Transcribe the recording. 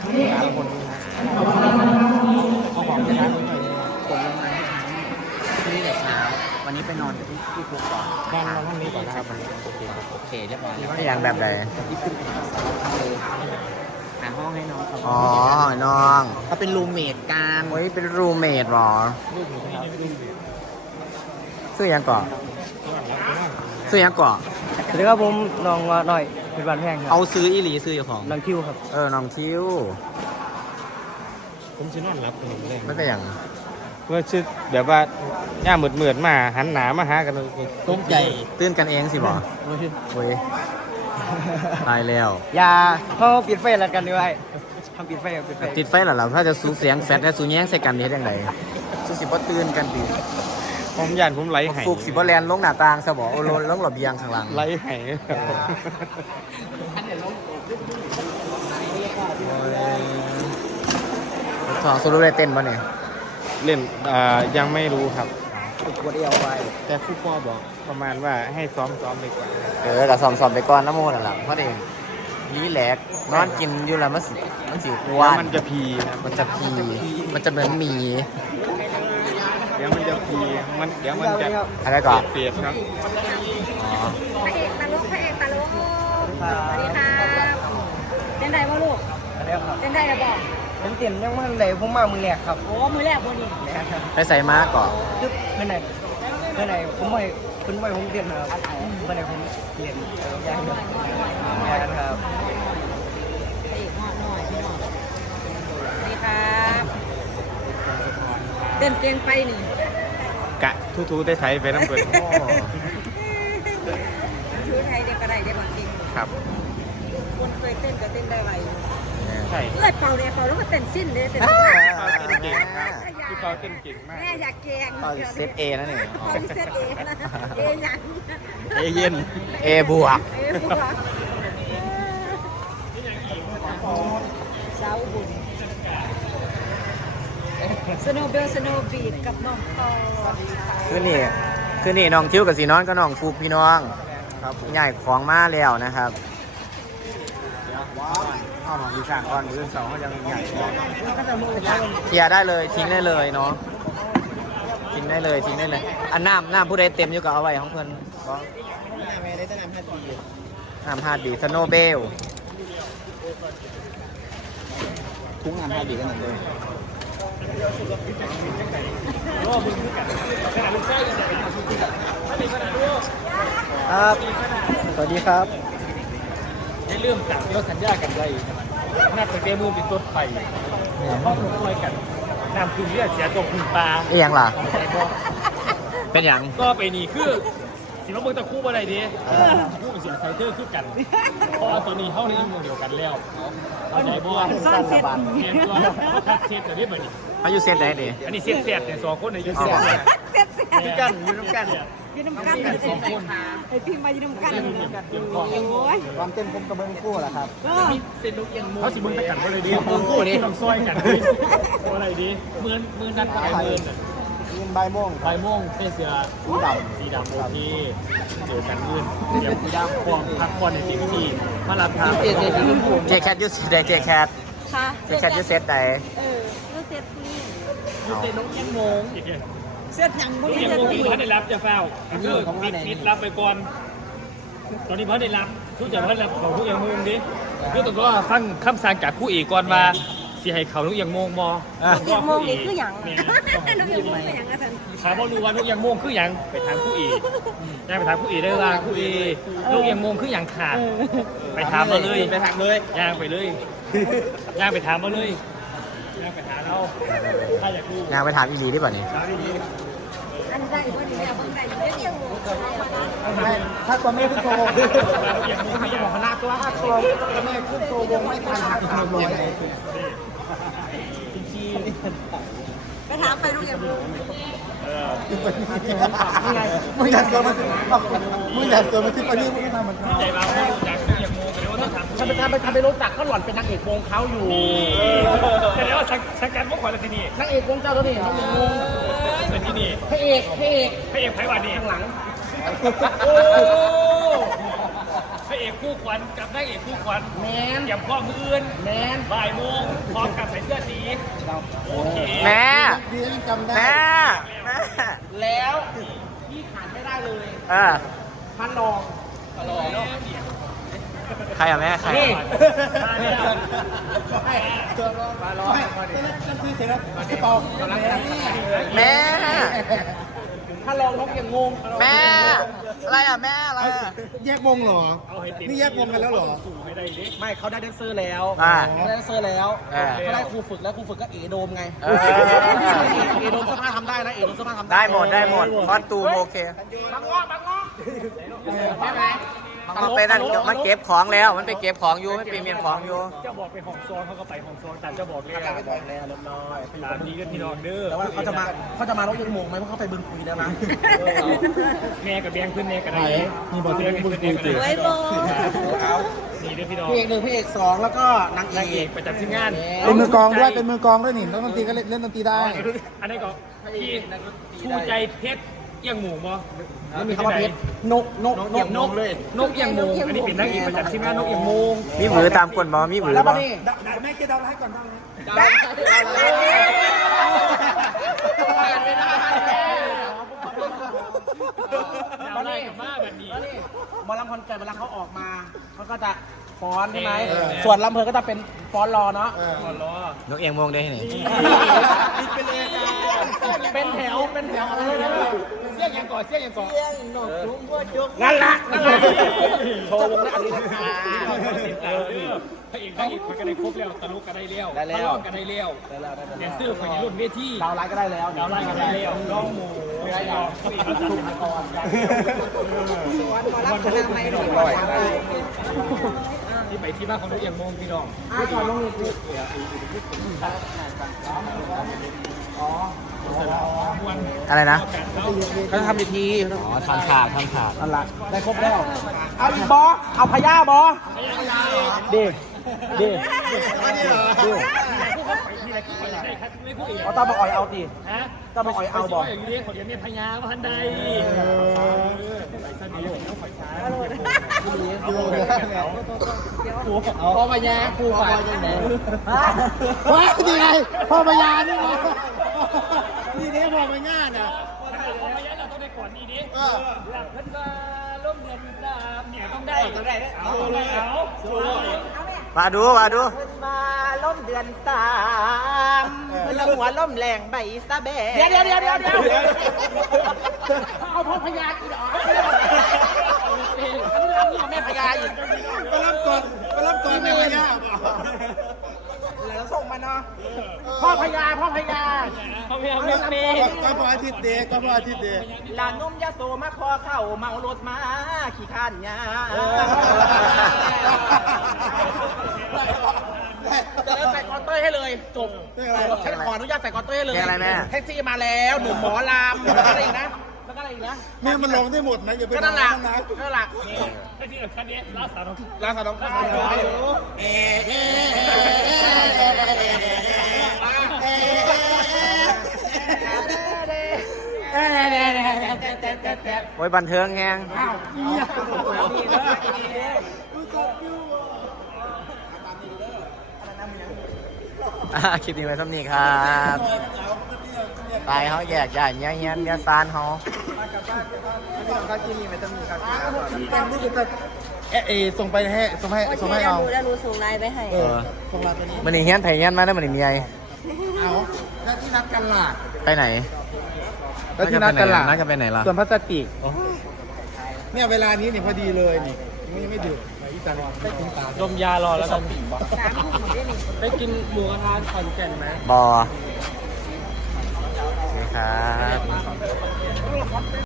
คนเอาของจะร้านหน่อยคนลงมาให้ช้าที่นี่แต่เช้าวันนี้ไปนอนกับที่ฟุกก่อนนอนห้องนี้ก่อนนะครับวันนี้โอเคเรียบร้อยแล้วอย่างแบบใดที่ขึ้นไปหาห้องให้น้องเขาอ๋อน้องเขาเป็นรูมเมทกันโอ้ยเป็นรูเมทหรอซื้อยังก่อนซื้อยังก่อนสวัสดีครับผมน้องหน่อยเป็นบ้านแพงครัเอาซื้ออีหลีซื้ออยู่ของน้องคิวครับน้องทิวผมชื่อนอนรับผมแรงไม่เป็นอย่างเพื่อชื่อแบบว่าย่าเหมือดมาหันหนามาหากันต้มใจตื่นกันเองสิบ่โอ้ยตายแล้วอย่าเขาปิดไฟแล้วกันด้วยทำปิดไฟปิดไฟติดไฟหรอเราถ้าจะสูเสียงแฟดและสูแย่งใส่กันนี่ได้ยังไงสูสิบ่ตื่นกันดีผมย่านผมไหลไห้ฟุกสิบ่แลนลงหน้าต่างซะบ่โอโลนลงระเบียงข้างหลังไหลไห้สองสูรู้เลยเต้นป่ะเนี่ยเล่นยังไม่รู้ครับกดเอวไว้แต่ครูพ่อบอกประมาณว่าให้ซ้อมไปก่อนกับซ้อมไปก่อนน้ำมูนั่นแหละเพราะเองรีแลกซ์นอนกินอยู่แล้วมันสิอ้วแล้วนมันจะพีนะมันจะพีมันจะเหมือนหมีเดี๋ยวมันจะพีเดี๋ยวมันจะอะไรก่อนเปรียบครับอ๋อพระเอกตลกสวัสดีครับเป็นไดบ่ลูกอันนี้ครับเป็นไดระบอกเป็นเตียนยังไม่เลยผมมามือแรกครับโอ้มือแรกบ่นี่ไปใส่มาก่อนตึ๊บเมื่อไหร่ผมไม่คุณไม่ผมเตียนครับเมื่อไหร่ผมเตียนยากครับพระเอกหน่อยพี่น้องสวัสดีครับเต้นเก่งไปนี่กะทูๆไทยๆไปน้ำเปิดชื่อไทยเด็กก็ได้ได้บางจริงครับคนเคยเต้นก็เต้นได้ไวใช่เอ้ยเป่าเนี่ยเป่าแล้วก็เต้นสิ้นเลยเต้นเต้นเก่งครับพี่เปาเต้นเก่งมากแม่อยากแกงเซตเอนั่นเองเป่าเซตเอนะเอหยังเอเย็นเอบวกเอบัวสาวบุญสโนว์เบลสโนว์บีดกับน้องปอคือนี่น้องทิวกับสีนอนก็น้องฟุกพี่น้องครับใหญ่ของมาแล้วนะครับข้าวหอมดีช่างก่อนมื้อ2ก็ยังใหญ่เคลียร์ได้เลยทิ้งได้เลยเนาะทิ้งได้เลยอันน้ำผู้ใดเต็มอยู่ก็เอาไว้ของเพื่อนน้ำฮาร์ดบีสโนเบลทุกงานพาดีกันหมดเลยครับสวัสดีครับได้เริ่มจากที่เราสัญญากันไว้น่าจะเตมือเป็นต้นไปเพราะผมช่วยกันนำคืนที่เสียตกคุณปลาเอียงล่ะ เป็นอย่างก็ไปนี่คือสิมาเบิ่งตะคู่อะไรดีคู่เสียไซเตอร์คือกันเพราะตอนนี้เขาในเมืองเดียวกันแล้วเอาใจบ่ว่าซ่อนเซตเสียตัวคัดเซตแต่ได้บ่นี่เขาอยู่เซตไหนดิอันนี้เซตเนี่ย2คนในยูเซตเนี่ยเซ็ตเซ็ตคือกันอยู่น้ำกันยืนน้ำกันเลยไอพี่มายืนน้ำกันโอ้ยความเต้นผมกับเบิ้งคู่แหละครับก็เขาสิมึงตะกันบ่เลยดีต้องซอยกันอะไรดีมือนัดกับมือยินใบโมงใบม่วงเสื้อสีดำโอเคเจอกันมือเดี๋ยวสีดำความพักผ่อนในสิ่งที่มารับทางเจแคทยูเซตใดเจแคทค่ะเจแคทยูเซตใดก็เซ็ตนี่เซนน้องยังโมงเซ็ตยังบ่ยังได้โมงเซ็ตอีกได้รับจะเฝ้าคือปิดรับไปก่อนตอนนี้เพิ่นได้รับทุกอย่างเพิ่นรับของทุกอย่างโมงดิคือต้องรอฟังคำสั่งจากผู้เอกก่อนมาสิให้เขาทุกอย่างโมงบ่อีกโมงนี่คือหยังน้องอีกโมงคือหยังอาจารย์ถามว่ารู้ว่าทุกอย่างโมงคือหยังไปถามผู้เอกได้ไปถามผู้เอกได้ว่าผู้เอกทุกอย่างโมงคือหยังขาดไปถามมาเลยไปถามเลยย่างไปเลยย่างไปถามมาเลยย่างไปถามเราถ้าอยากรู้งานไปถามอีหลีได้ป่ะนี่อันใดบ่นี่แล้วเบิ่งได้อยู่เด้อถ้าตัวไม่ขึ้นโชว์อย่างนี้ไม่อยากคณะตัวถ้าตัวไม่ขึ้นโชว์วงไม่ทันหัก300เลยไปถามไปลูกอย่างโมงมึงอยากตัวมันมึงอยากตัวมันที่ปนี้มึงทำมันใจเราไม่รู้จักทุกอย่างโมงแต่ว่าต้องถามทำไปรู้จักเขาหล่อนเป็นนางเอกวงเขาอยู่แสดงว่าสังกัดพวกขวัญที่นี่นางเอกวงเจ้าตัวนี้น้องวงเป็นที่นี่พระเอกพระเอกไผ่วันนี่ข้างหลังพระเอกคู่ขวัญกับนางเอกคู่ขวัญแมนเตรียมพร้อมมืออื่นแมนบ่ายโมงพร้อมกับใส่เสื้อสีโอเคแม่ดีนะยังจำได้แม่แม่แล้วที่ขาดไม่ได้เลย พันรองใครอ่ะแม่ใครนี่มาเนี่ยมารอมาดินั่นคือเสร็จแล้วปองกำลังแม่ถ้ารองนกยังงงแม่อะไรอ่ะแม่อะไรอ่ะแยกวงเหรอเอาให้เต็มนี่แยกวงกันแล้วเหรอสู่ให้ได้ดิไม่เขาได้แดนเซอร์แล้วอ่าเขาได้แดนเซอร์แล้วอ่าเขาได้ครูฝึกแล้วครูฝึกก็เอโดมไงเออเอโดมเสื้อผ้าทำได้นะเอโดมเสื้อผ้าทำได้ได้หมดได้หมดคอสตูมโอเคบางงอบางงอใช่ไหมมันไปนั่นมันเก็บของแล้วมันไปเก็บของอยู่มันไปเมียนของอยู่เจ้าบอกไปห้องซองเขาก็ไปห้องซองตามเจ้าบอกเลยแล้วเรียบร้อยตามนี้ก็พี่น้องเด้อแต่ว่าเขาจะมานกยังงงไหมเพราะเขาไปบึงคุยแล้วนะแม่กับแบงค์ขึ้นแม่กันได้มีบอกที่มึงคุยสิไว้โบนี่เด้อพี่น้องพระเอกหนึ่งพระเอกสองแล้วก็นางนางเอเอก กประจำทีมงานเป็นมือกลองด้วย เป็นมือกลองด้วยนี่แล้วดนตรีก็เล่นดนตรีได้อันนี้ก็พี่ชูใจเพชรเอียงหมูบ่ไม่มีคำว่าเพชรนกเลยนกเอียงหมูอันนี้เป็นนางเอกประจำทีมงานนกเอียงหมูมีหวือตามคนบอกมีหวือแล้วบมาอกดิแม่เกดเอาให้ก่อนได้ได้ไม่ได้ดาวไล่กับมาแบบนี้หมอลำคอนแก่นเวลาเขาออกมาเขาก็จะฟ้อนใช่ไหมส่วนลำเพลินก็จะเป็นฟ้อนรอเนาะขอรอนกเอียงวงได้ที่ไหนเป็นแถวอะไรนะเสี้ยงยังก่อนเสี้ยงยังก่อนนั่นละโชว์วงได้อันนี้นะคะพระเอกนางเอกกันได้ครบแล้วตลกกันได้แล้วตลกกันได้แล้วแดนเซอร์คนในรุ่นเวทีดาวไลน์ก็ได้แล้วดาวไล่กันได้แล้วน้องหมูได้แล้วพระเอกประจำทีมงานรับคณะไม่ถูกที่ไปที่บ้านของนกเอียงโมงพี่น้องอะไรนะเขาจะทำพิธีอ๋อทำฉากนั่นแหละได้ครบแล้ว เอาอีกบอเอาพญาบอดีเอาตาบอ่อยเอาตีฮะตาบอ่อยเอาบออย่างนี้ขอเรียนเนี่ยพญาพันใดไปสนิทแล้วข่อยช้าพ่อพญาปูฝ่ายยังไงว้าดีไงพ่อพญานี่ไงนี่เนี่ยพ่อพญาเนี่ยเราต้องได้ก่อนนี้ดิหลักพันบาล่มเดือนสามเนี่ยต้องได้เอาเลยเอามาดูมาล่มเดือนสามแล้วหัวล่มแรงใบสะแบเดี๋ยวเอาพ่อพญาอีกเหรอแม่พญาอีกก็รับก่อนแม่พญาแล้วส่งมาเนาะพ่อพญาเขาไม่เอาไม่มีก็พออาทิตย์เด็กลานนมยาโสมาคอเข่าเมารถมาขี้ข้านยาจะใส่คอนเต้ยให้เลยจบฉันขออนุญาตใส่คอนเต้ยให้เลยเพลงอะไรแม่แท็กซี่มาแล้วหนุ่มหมอลำแล้วก็อะไรอีกนะแม่มันลงได้หมดนะอย่าไปก็นั่นแหละนะก็นั่นแหละไอ้ที่สำคัญเนี่ยลาสาวน้องลาสาน้องโอ้ยบันเทิงแฮงคลิปนี้ไว้สำนีครับไปเขาแยกย้ายเงี้ยซานเขาส่งไปให้ส่งให้เอาแล้วรู้ส่งไลน์ไปให้ส่งมาตัวนี้มันนี่เงี้ยไผ่เงี้ยมาแล้วมันนี่มีไงเอาแล้วที่นัดกันล่ะไปไหนแล้วที่นัดกันล่ะนัดกันไปไหนล่ะส่วนพลาสติกเนี่ยเวลานี้เนี่ยพอดีเลยนี่ไม่ดึกไหนอีจันไปกินตาดมยารอแล้วกัน 3 ทุ่มได้นี่ไปกินหมูกระทะขอนแก่นไหมบอโอเคครับ